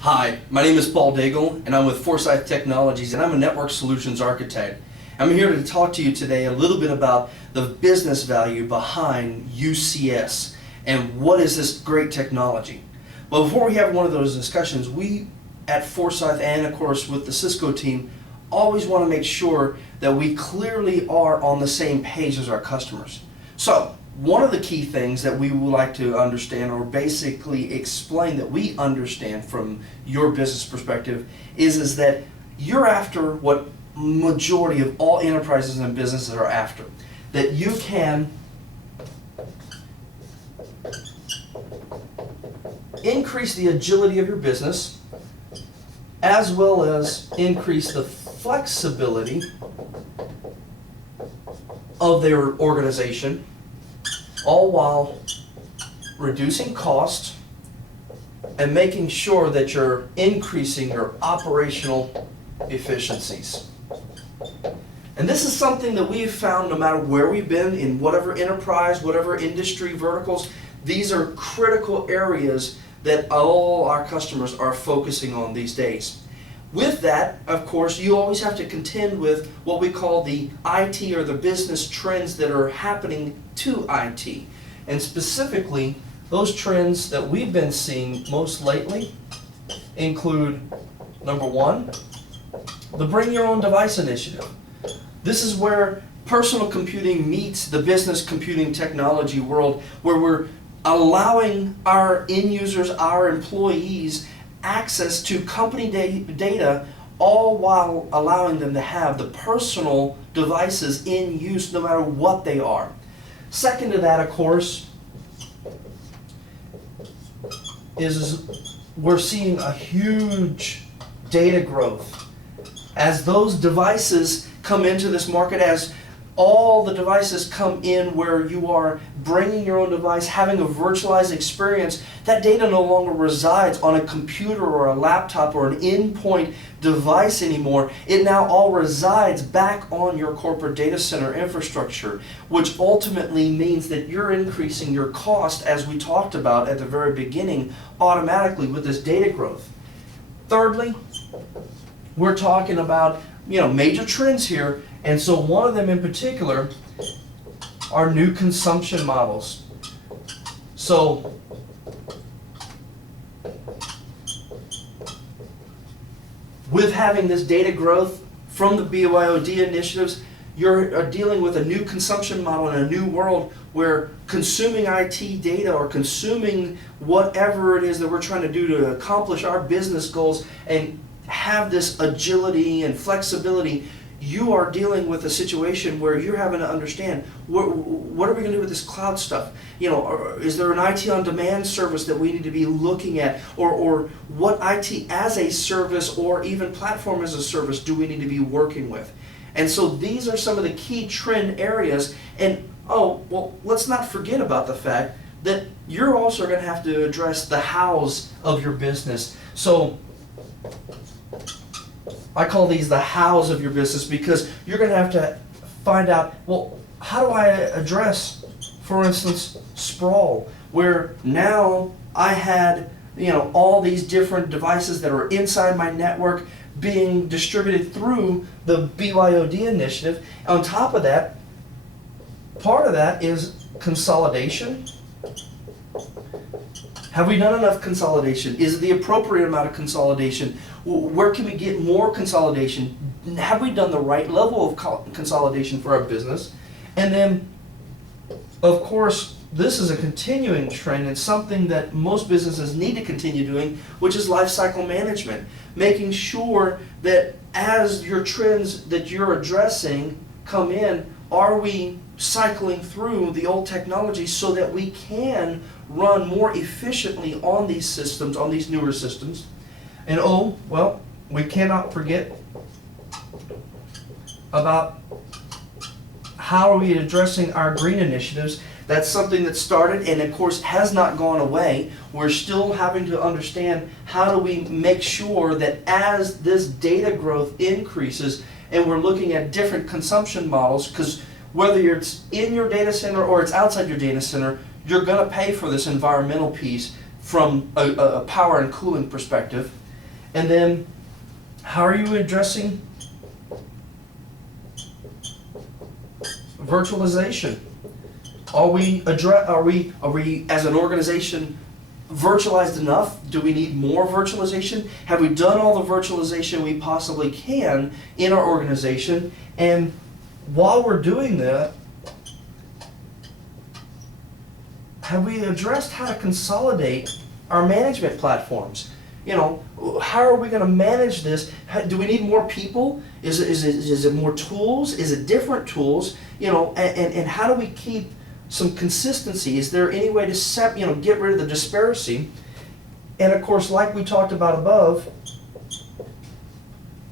Hi, my name is Paul Daigle, and I'm with Forsyth Technologies, and I'm a network solutions architect. I'm here to talk to you today a little bit about the business value behind UCS and what is this great technology. But before we have one of those discussions, we at Forsyth and of course with the Cisco team always want to make sure that we clearly are on the same page as our customers. So, one of the key things that we would like to understand, or basically explain that we understand from your business perspective, is that you're after what majority of all enterprises and businesses are after. That you can increase the agility of your business as well as increase the flexibility of their organization, all while reducing cost and making sure that you're increasing your operational efficiencies. And this is something that we've found no matter where we've been, in whatever enterprise, whatever industry verticals, these are critical areas that all our customers are focusing on these days. With that, of course, you always have to contend with what we call the IT or the business trends that are happening to IT. And specifically, those trends that we've been seeing most lately include, number one, the Bring Your Own Device initiative. This is where personal computing meets the business computing technology world, where we're allowing our end users, our employees, access to company data, all while allowing them to have the personal devices in use no matter what they are. Second to that, of course, is we're seeing a huge data growth. As those devices come into this market, as all the devices come in where you are bringing your own device, having a virtualized experience, that data no longer resides on a computer or a laptop or an endpoint device anymore. It now all resides back on your corporate data center infrastructure, which ultimately means that you're increasing your cost, as we talked about at the very beginning, automatically with this data growth. Thirdly, we're talking about major trends here, and so one of them in particular are new consumption models. So with having this data growth from the BYOD initiatives, you're dealing with a new consumption model in a new world where consuming IT data or consuming whatever it is that we're trying to do to accomplish our business goals and have this agility and flexibility, you are dealing with a situation where you're having to understand what are we going to do with this cloud stuff? Is there an IT on demand service that we need to be looking at, or what IT as a service or even platform as a service do we need to be working with? And so these are some of the key trend areas. And let's not forget about the fact that you're also going to have to address the hows of your business. So I call these the hows of your business, because you're going to have to find out, how do I address, for instance, sprawl, where now I had all these different devices that are inside my network being distributed through the BYOD initiative. On top of that, part of that is consolidation. Have we done enough consolidation? Is it the appropriate amount of consolidation? Where can we get more consolidation? Have we done the right level of consolidation for our business? And then, of course, this is a continuing trend and something that most businesses need to continue doing, which is life cycle management. Making sure that as your trends that you're addressing come in, are we cycling through the old technology so that we can run more efficiently on these systems, on these newer systems? And we cannot forget about how are we addressing our green initiatives. That's something that started and of course has not gone away. We're still having to understand how do we make sure that as this data growth increases and we're looking at different consumption models, because whether it's in your data center or it's outside your data center, you're going to pay for this environmental piece from a power and cooling perspective. And then, how are you addressing virtualization? Are we as an organization virtualized enough? Do we need more virtualization? Have we done all the virtualization we possibly can in our organization? And while we're doing that, have we addressed how to consolidate our management platforms? You know, how are we going to manage this? Do we need more people? Is it more tools? Is it different tools? You know, and how do we keep some consistency? Is there any way to get rid of the disparity? And of course, like we talked about above,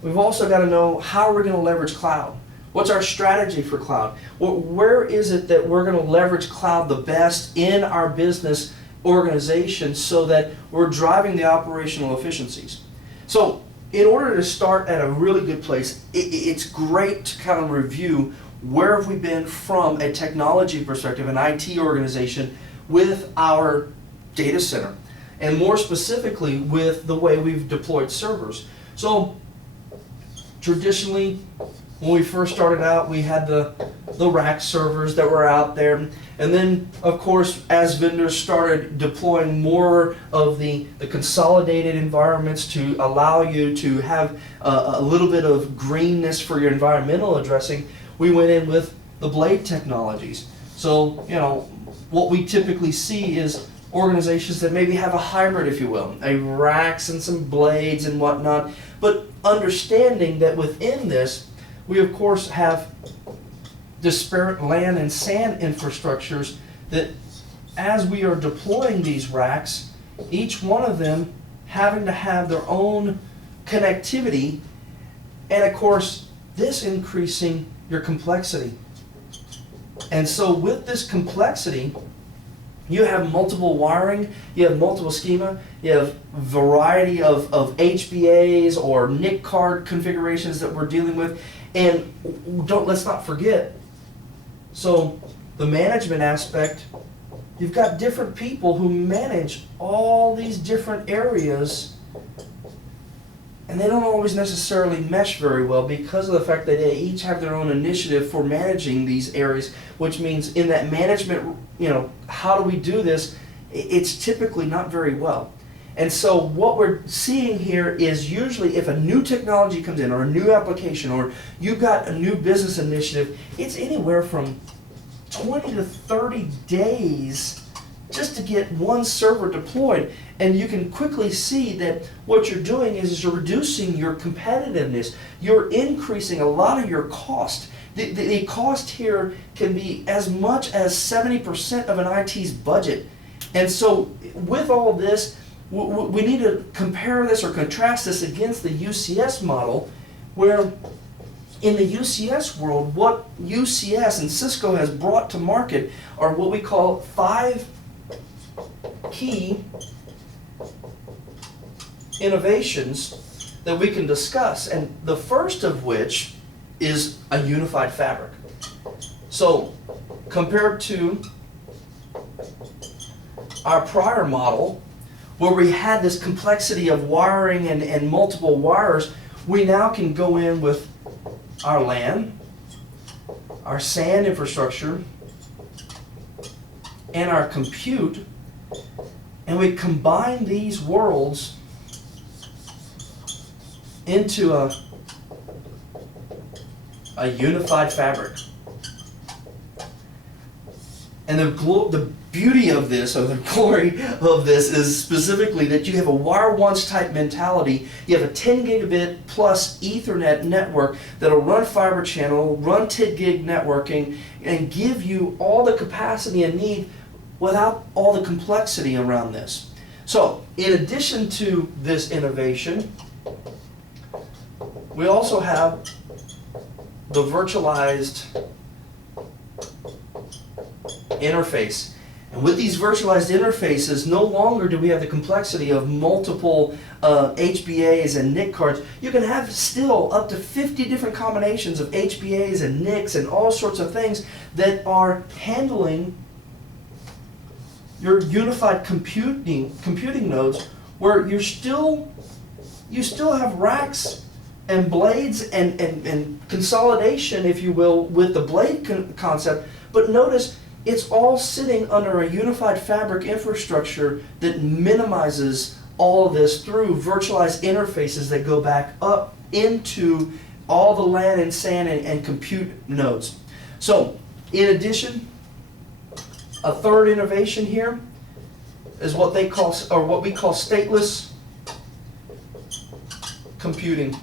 we've also got to know how we're going to leverage cloud. What's our strategy for cloud? Where is it that we're going to leverage cloud the best in our business organization so that we're driving the operational efficiencies? So in order to start at a really good place, it's great to kind of review where have we been from a technology perspective, an IT organization, with our data center, and more specifically with the way we've deployed servers. So traditionally, when we first started out, we had the rack servers that were out there. And then, of course, as vendors started deploying more of the consolidated environments to allow you to have a little bit of greenness for your environmental addressing, we went in with the blade technologies. So, you know, what we typically see is organizations that maybe have a hybrid, if you will, a racks and some blades and whatnot, but understanding that within this, we of course have disparate LAN and SAN infrastructures that as we are deploying these racks, each one of them having to have their own connectivity, and of course this increasing your complexity. And so with this complexity, you have multiple wiring, you have multiple schema, you have variety of HBAs or NIC card configurations that we're dealing with. And let's not forget, so the management aspect, you've got different people who manage all these different areas, and they don't always necessarily mesh very well because of the fact that they each have their own initiative for managing these areas, which means in that management, you know, how do we do this? It's typically not very well. And so what we're seeing here is usually if a new technology comes in or a new application or you've got a new business initiative, it's anywhere from 20 to 30 days just to get one server deployed. And you can quickly see that what you're doing is you're reducing your competitiveness. You're increasing a lot of your cost. The cost here can be as much as 70% of an IT's budget. And so with all this, we need to compare this or contrast this against the UCS model, where in the UCS world, what UCS and Cisco has brought to market are what we call 5 key innovations that we can discuss. And the first of which is a unified fabric. So compared to our prior model, where we had this complexity of wiring and multiple wires, we now can go in with our LAN, our SAN infrastructure, and our compute, and we combine these worlds into a unified fabric. And the beauty of this, or the glory of this, is specifically that you have a wire once type mentality. You have a 10 gigabit plus Ethernet network that'll run fiber channel, run 10 gig networking, and give you all the capacity and need without all the complexity around this. So, in addition to this innovation, we also have the virtualized interface. And with these virtualized interfaces, no longer do we have the complexity of multiple HBAs and NIC cards. You can have still up to 50 different combinations of HBAs and NICs and all sorts of things that are handling your unified computing nodes, where you're still you still have racks and blades and consolidation, if you will, with the blade concept, but notice it's all sitting under a unified fabric infrastructure that minimizes all of this through virtualized interfaces that go back up into all the LAN and SAN and compute nodes. So, in addition, a third innovation here is what they call, or what we call, stateless computing.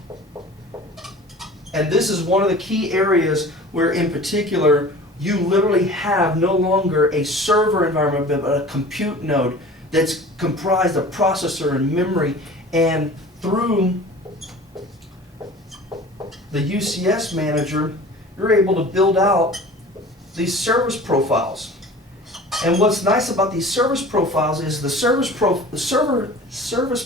And this is one of the key areas where, in particular, you literally have no longer a server environment, but a compute node that's comprised of processor and memory. And through the UCS manager, you're able to build out these service profiles. And what's nice about these service profiles is the service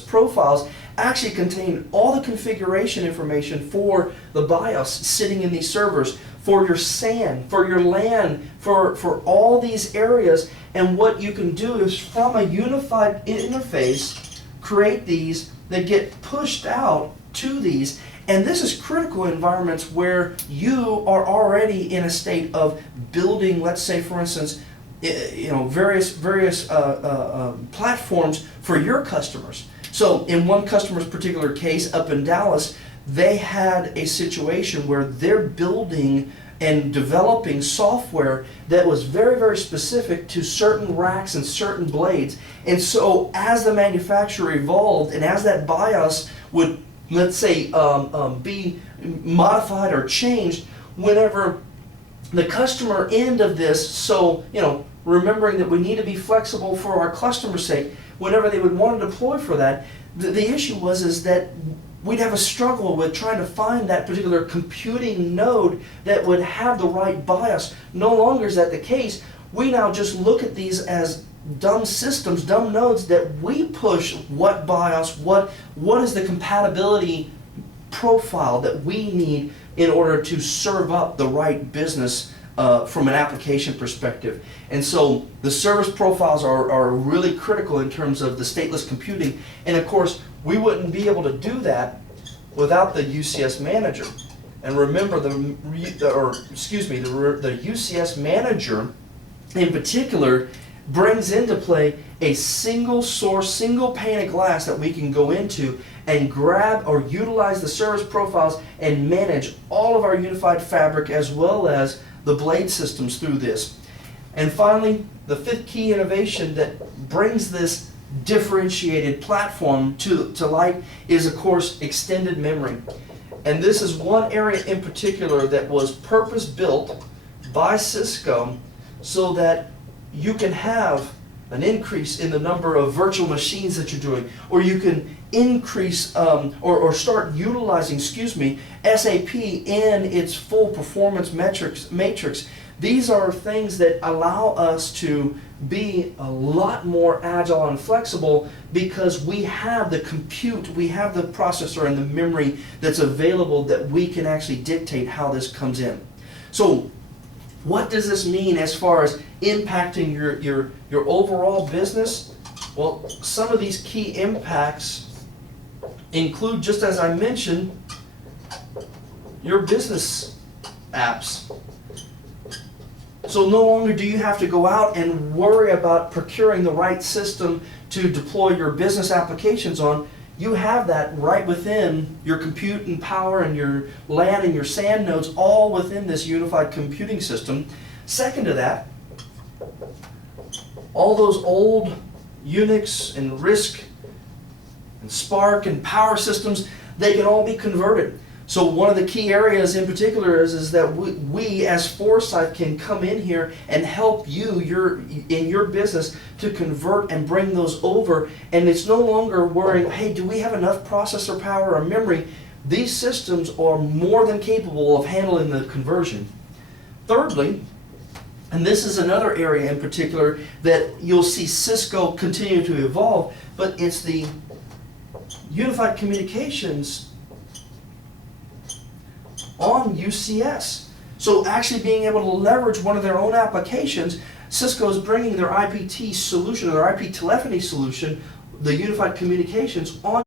profiles actually contain all the configuration information for the BIOS sitting in these servers, for your SAN, for your LAN, for all these areas. And what you can do is, from a unified interface, create these that get pushed out to these. And this is critical environments where you are already in a state of building, let's say, for instance, various platforms for your customers. So in one customer's particular case up in Dallas, they had a situation where they're building and developing software that was very, very specific to certain racks and certain blades. And so as the manufacturer evolved and as that BIOS would, let's say, be modified or changed, whenever the customer end of this, so, remembering that we need to be flexible for our customer's sake, whenever they would want to deploy for that, the issue is that we'd have a struggle with trying to find that particular computing node that would have the right BIOS. No longer is that the case. We now just look at these as dumb systems, dumb nodes that we push what BIOS, what is the compatibility profile that we need in order to serve up the right business from an application perspective. And so the service profiles are really critical in terms of the stateless computing. And of course, we wouldn't be able to do that without the UCS manager. And remember, the UCS manager in particular brings into play a single source, single pane of glass that we can go into and grab or utilize the service profiles and manage all of our unified fabric as well as the blade systems through this. And finally, the fifth key innovation that brings this differentiated platform to light is, of course, extended memory. And this is one area in particular that was purpose-built by Cisco so that you can have an increase in the number of virtual machines that you're doing, or you can increase or start utilizing, SAP in its full performance matrix. These are things that allow us to be a lot more agile and flexible because we have the compute, we have the processor and the memory that's available that we can actually dictate how this comes in. So what does this mean as far as impacting your overall business? Well, some of these key impacts include, just as I mentioned, your business apps. So no longer do you have to go out and worry about procuring the right system to deploy your business applications on. You have that right within your compute and power and your LAN and your SAN nodes, all within this unified computing system. Second to that, all those old Unix and RISC and Spark and Power systems, they can all be converted. So one of the key areas in particular is that we as Foresight can come in here and help you in your business to convert and bring those over. And it's no longer worrying, hey, do we have enough processor power or memory? These systems are more than capable of handling the conversion. Thirdly, and this is another area in particular that you'll see Cisco continue to evolve, but it's the unified communications on UCS. So actually being able to leverage one of their own applications, Cisco is bringing their IPT solution, their IP telephony solution, the unified communications on